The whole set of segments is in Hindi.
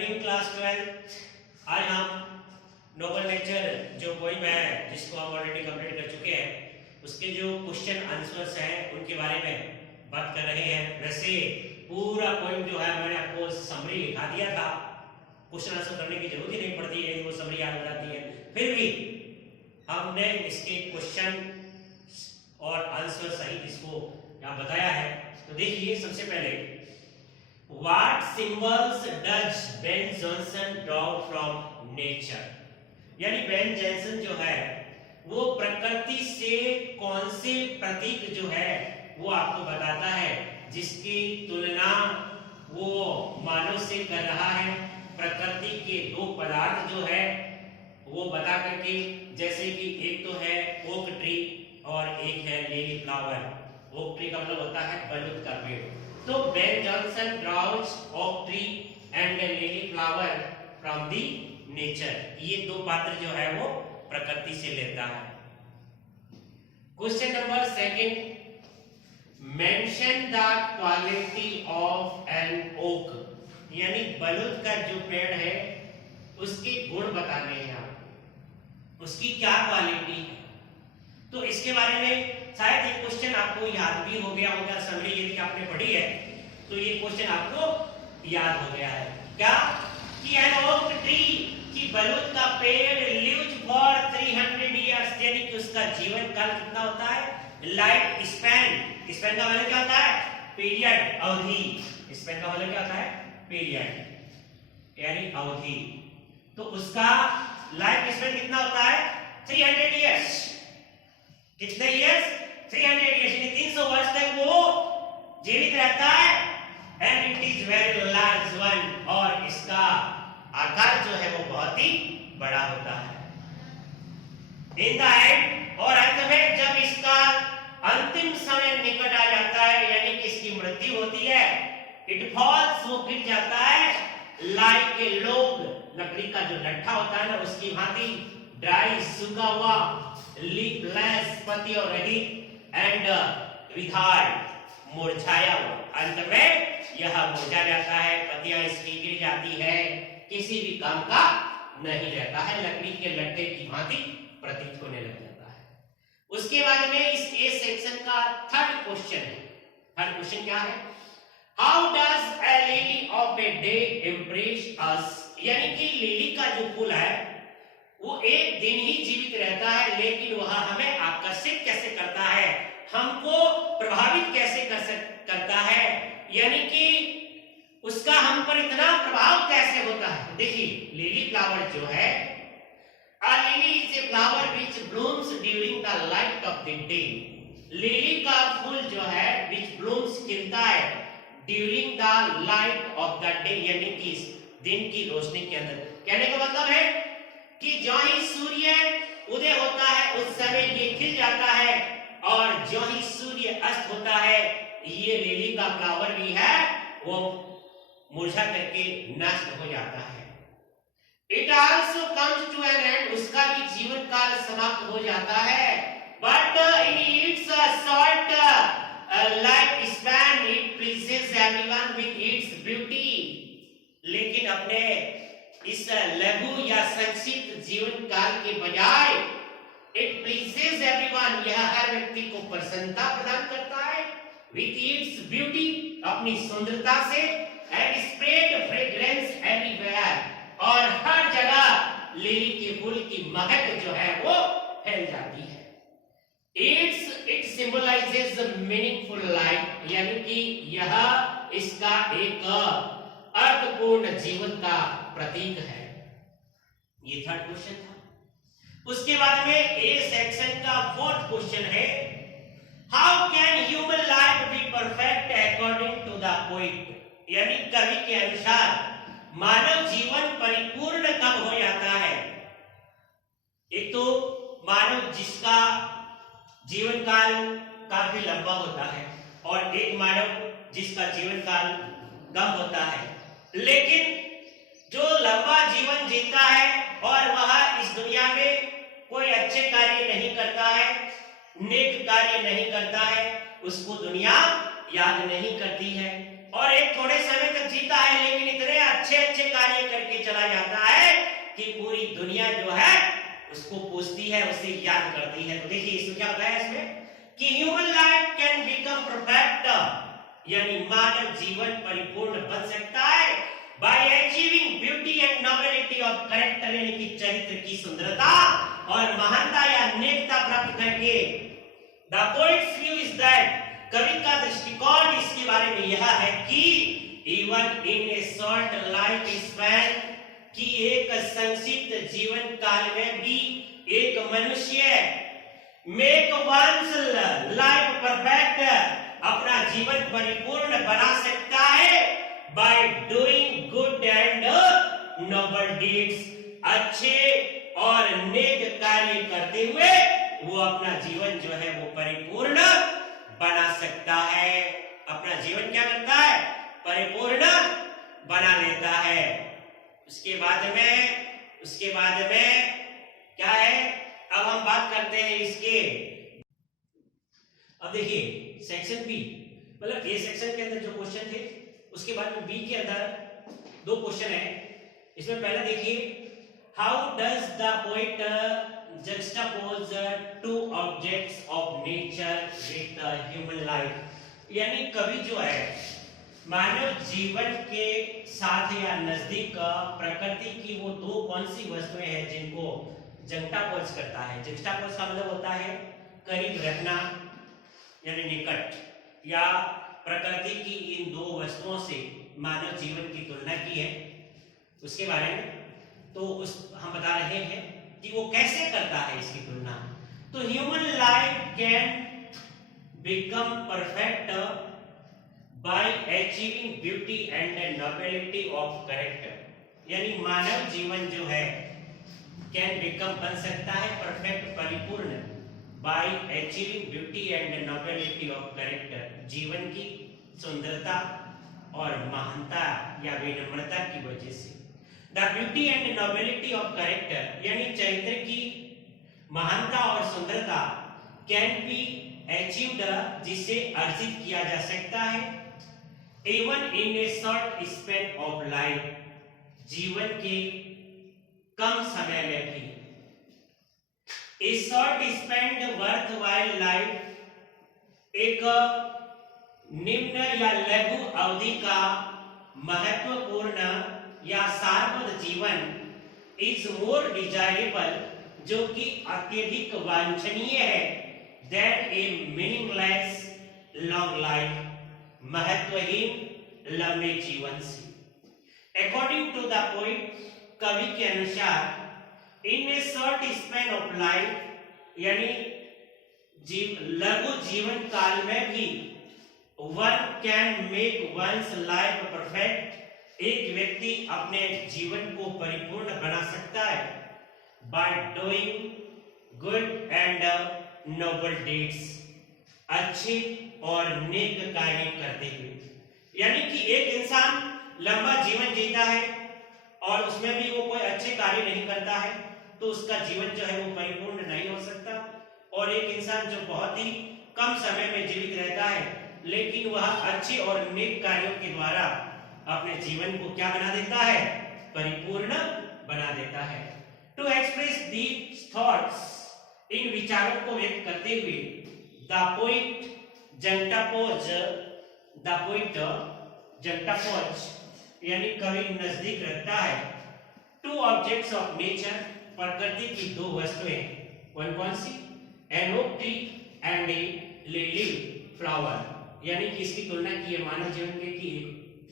Morning class 12। आज हम नोबल नेचर जो पोइम है जिसको हम ऑलरेडी कंप्लीट कर चुके हैं उसके जो क्वेश्चन आंसर्स हैं उनके बारे में बात कर रहे हैं। वैसे पूरा पोइम जो है मैंने आपको समरी लिखा दिया था, क्वेश्चन आंसर करने की जरूरत ही नहीं पड़ती है, वो समरी याद हो जाती है। फिर भी हमने इसके क्वेश्चन और आंसर सहित इसको यहाँ बताया है। तो देखिए सबसे पहले What symbols does Ben Jonson draw from nature? यानी बेन जॉनसन जो है वो प्रकृति से कौन से प्रतीक जो है वो आपको बताता है जिसकी तुलना वो मानव से कर रहा है। प्रकृति के दो पदार्थ जो है वो बता करके, जैसे कि एक तो है ओक ट्री और एक है लिली फ्लावर। ओक ट्री का मतलब होता है बलूत का पेड़। तो Ben Jonson draws oak tree and lily flower from the nature. ये दो पात्र जो है वो प्रकृति से लेता है। Question number second, mention the quality of an oak. यानी बलूत का जो पेड़ है उसके गुण बताने हैं आप, उसकी क्या क्वालिटी है। तो इसके बारे में शायद ये क्वेश्चन आपको याद भी हो गया होगा। समरी यदि आपने पढ़ी है तो ये क्वेश्चन आपको याद हो गया है। क्या कि एन ओक ट्री की बलूत का पेड़ लिव्स फॉर 300 इयर्स, यानी कि उसका जीवन काल कितना होता है, लाइफ स्पैन। स्पैन का मतलब क्या होता है, पीरियड, अवधि। स्पैन का मतलब क्या होता है, पीरियड यानी अवधि। तो उसका लाइफ स्पैन कितना होता है, 300 इयर्स। कितने इयर्स, 300 इयर्स, यानी 300 वर्ष तक वो जीवित रहता है। And it is very large one, और इसका आकार जो है वो बहुत ही बड़ा होता है। इन द एंड, और अंत में जब इसका अंतिम समय निकट आ जाता है यानी कि इसकी मृत्यु होती है, इट फॉल्स, वो गिर जाता है, लाइक ए लोग, लकड़ी का जो लट्ठा होता है ना उसकी भांति, ड्राई, सूखा हुआ, लीफलेस, पत्ती और रहित, एंड विथार्ड, मुरझाया हुआ। अंत में यह मुरझा जाता है, पत्तियां इसकी गिर जाती है, किसी भी काम का नहीं रहता है, लकड़ी के लट्ठे की भांति प्रतीत होने लग जाता है। उसके बाद में इस ए सेक्शन का थर्ड क्वेश्चन है। थर्ड क्वेश्चन क्या है, how does a lily of a day impress us. यानी कि लिली का जो फूल है वो एक दिन ही जीवित रहता है, लेकिन वह हमें आकर्षित कैसे करता है, हमको प्रभावित कैसे करता है, यानी कि उसका हम पर इतना प्रभाव कैसे होता है। देखिए लिली फ्लावर जो है, a lily is a flower which blooms during the light of the day। Lily का फूल जो है which blooms खिलता है during the light of the day, यानी कि दिन की रोशनी के अंदर। कहने का मतलब है कि जो ही सूर्य उदय होता है उस समय ये खिल जाता है, और जो ही सूर्य अस्त होता है ये लिली का फ्लावर भी है वो मुरझा करके नष्ट हो जाता है। It also comes to an end, उसका भी जीवन काल समाप्त हो जाता है। But in its short life span it pleases everyone with its beauty. लेकिन अपने इस लघु या संक्षिप्त जीवन काल के बजाय इट प्लीजेस एवरीवन, यह हर व्यक्ति को प्रसन्नता प्रदान करता है, विद इट्स ब्यूटी, अपनी सुंदरता से, एंड स्प्रेड फ्रेग्रेंस एवरीवेयर, और हर जगह लिली के फूल की महक जो है वो फैल जाती है। It symbolizes the meaningful life, यानी कि यह इसका एक अर्थपूर्ण जीवन का प्रतीक है। ये थर्ड क्वेश्चन था। उसके बाद में ए सेक्शन का फोर्थ क्वेश्चन है, how can human life be perfect according to the poet. यानी कवि के अनुसार मानव जीवन परिपूर्ण कब हो जाता है। एक तो मानव जिसका जीवन काल काफी लंबा होता है, और एक मानव जिसका जीवन काल कम होता है। लेकिन जो लंबा जीवन जीता है और वह इस दुनिया में कोई अच्छे कार्य नहीं करता है, नेक कार्य नहीं करता है, उसको दुनिया याद नहीं करती है। और एक थोड़े समय तक जीता है, लेकिन इतने अच्छे अच्छे कार्य करके चला जाता है कि पूरी दुनिया जो है उसको पूछती है, उसे याद करती है। तो देखिए इसमें क्या बताया इसमें कि human life can become perfect, यानी मानव जीवन परिपूर्ण बन सकता है bye achieving beauty and nobility of character, यानी कि चरित्र की सुंदरता और महानता या नेकता प्राप्त करके। The poets view is that, कवि का दृष्टिकोण इसके बारे में यह है कि even in a short life span, कि एक संक्षिप्त जीवन काल में भी एक मनुष्य मेक वंस लाइफ परफेक्ट, अपना जीवन परिपूर्ण बना सकता है by doing good and noble deeds, अच्छे और नेक कार्य करते हुए वो अपना जीवन जो है वो परिपूर्ण बना सकता है। अपना जीवन क्या करता है? परिपूर्ण बना लेता है। उसके बाद में क्या है? अब हम बात करते हैं इसके, अब देखिए सेक्शन बी, मतलब ए सेक्शन के अंदर जो क्वेश्चन थे उसके बाद में बी के अंदर दो क्वेश्चन है। इसमें पहला देखिए, how does the poet juxtapose two objects of nature with the human life, यानी कवि जो है मानव जीवन के साथ या नजदीक प्रकृति की वो दो कौन सी वस्तुएं हैं जिनको जंक्टापोज करता है। जंक्टापोज का मतलब होता है करीब रखना, यानी निकट, या प्रकृति की इन दो वस्तुओं से मानव जीवन की तुलना की है उसके बारे में। तो उस हम बता रहे हैं कि वो कैसे करता है इसकी तुलना। तो human life can become perfect bye achieving beauty and nobility of character, यानी मानव जीवन जो है कैन बिकम बन सकता है परफेक्ट, परिपूर्ण, bye achieving beauty and nobility of character, जीवन की सुंदरता और महानता या विनम्रता की वजह से। The beauty and nobility of character, यानी चरित्र की महानता और सुंदरता, कैन बी अचीव्ड, जिसे अर्जित किया जा सकता है, even in a short span of life, जीवन के कम समय में भी। ए शॉर्ट स्पेंड वर्थवाइल लाइफ, एक निम्न या लघु अवधि का महत्वपूर्ण या सारबद्ध जीवन इज मोर डिजायरेबल, जो कि अत्यधिक वांछनीय है, than a meaningless long life, महत्वहीन लंबे जीवन से। अकॉर्डिंग टू द पोएट, कवि के अनुसार, in a short span of life, यानी लघु जीवन काल में भी one can make one's life perfect, एक व्यक्ति अपने जीवन को परिपूर्ण बना सकता है by doing good and noble deeds, अच्छे और नेक कार्य करते हुए। यानी कि एक इंसान लंबा जीवन जीता है और उसमें भी वो कोई अच्छे कार्य नहीं करता है तो उसका जीवन जो है वो परिपूर्ण नहीं हो सकता। और एक इंसान जो बहुत ही कम समय में जीवित रहता है लेकिन वह अच्छे और नेक कार्यों के द्वारा अपने जीवन को क्या बना देता है? परिपूर्ण बना देता है। टू एक्सप्रेस दीज थॉट्स, इन विचारों को व्यक्त करते हुए द पोएट जंक्टापोज यानी कवि नजदीक रखता है टू ऑब्जेक्ट्स ऑफ नेचर, प्रकृति की दो वस्तुएं, कौन सी? An oak tree and a lily flower, यानी कि इसकी तुलना की है मानव जीवन के कि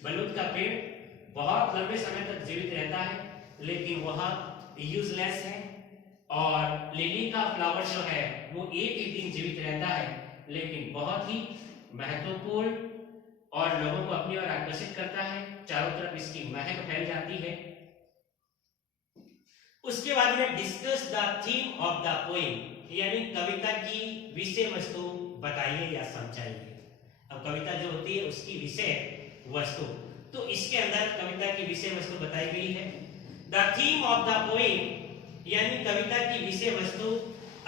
बलूत का पेड़ बहुत लंबे समय तक जीवित रहता है लेकिन वह यूजलेस है, और लिली का फ्लावर जो है वो एक ही दिन जीवित रहता है लेकिन बहुत ही महत्वपूर्ण और लोगों को अपनी ओर आकर्षित करता है, चारों तरफ इसकी महक फैल जाती है। उसके बाद में discuss the theme of the poem, यानी कविता की विषय वस्तु बताइए या समझाइए। अब कविता जो होती है उसकी विषय वस्तु, तो इसके अंदर कविता की विषय वस्तु बताई गई है। The theme of the poem यानी कविता की विषय वस्तु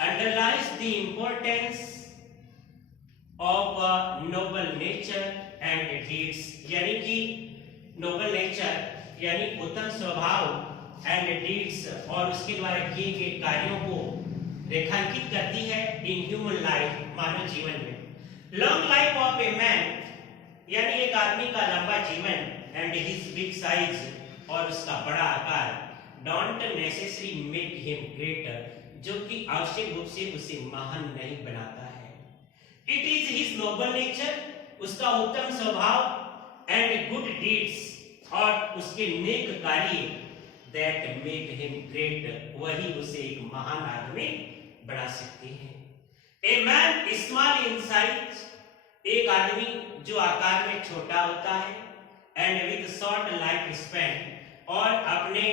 underlies the importance of noble nature, and deeds, यानी कि नोबल नेचर यानी उत्तम स्वभाव एंड डीड्स और उसके द्वारा किए गए कार्यों को रेखांकित करती है इन ह्यूमन लाइफ, मानव जीवन में। Long life of a man यानी एक आदमी का लंबा जीवन एंड हिज बिग साइज और उसका बड़ा आकार don't necessary make him greater, जो कि आवश्यक रूप से उसे महान नहीं बनाता है। It is his Nobel nature, उसका उत्तम स्वभाव एंड गुड डीड्स और उसके नेक कार्य दैट मेक हिम ग्रेट, वही उसे एक महान आदमी बना सकते हैं। A man small in size, एक आदमी जो आकार में छोटा होता है and with short life span और अपने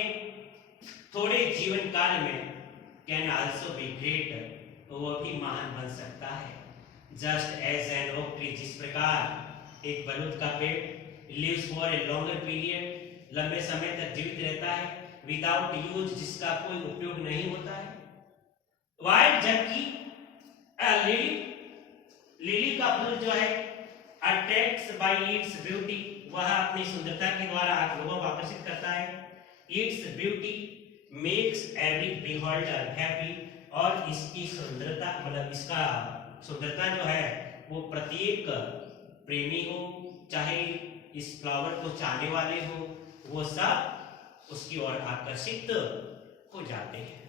थोड़े जीवन काल में कैन आल्सो बी ग्रेट, वो भी महान बन सकता है। Just as an oak tree, जिस प्रकार एक बलूत का पेड़ lives for a longer period, लंबे समय तक जीवित रहता है, विदाउट यूज, जिसका कोई उपयोग नहीं होता है। वाइल्ड, जबकि लिली का फूल जो है अट्रैक्ट्स बाय इट्स ब्यूटी, वह अपनी सुंदरता के द्वारा आप लोगों को आकर्षित करता है। Its beauty makes every beholder happy, और इसकी सुंदरता मतलब इसका सुंदरता जो है वो प्रत्येक प्रेमी हो, चाहे इस फ्लावर को चाहने वाले हो, वो सब उसकी ओर आकर्षित हो जाते हैं।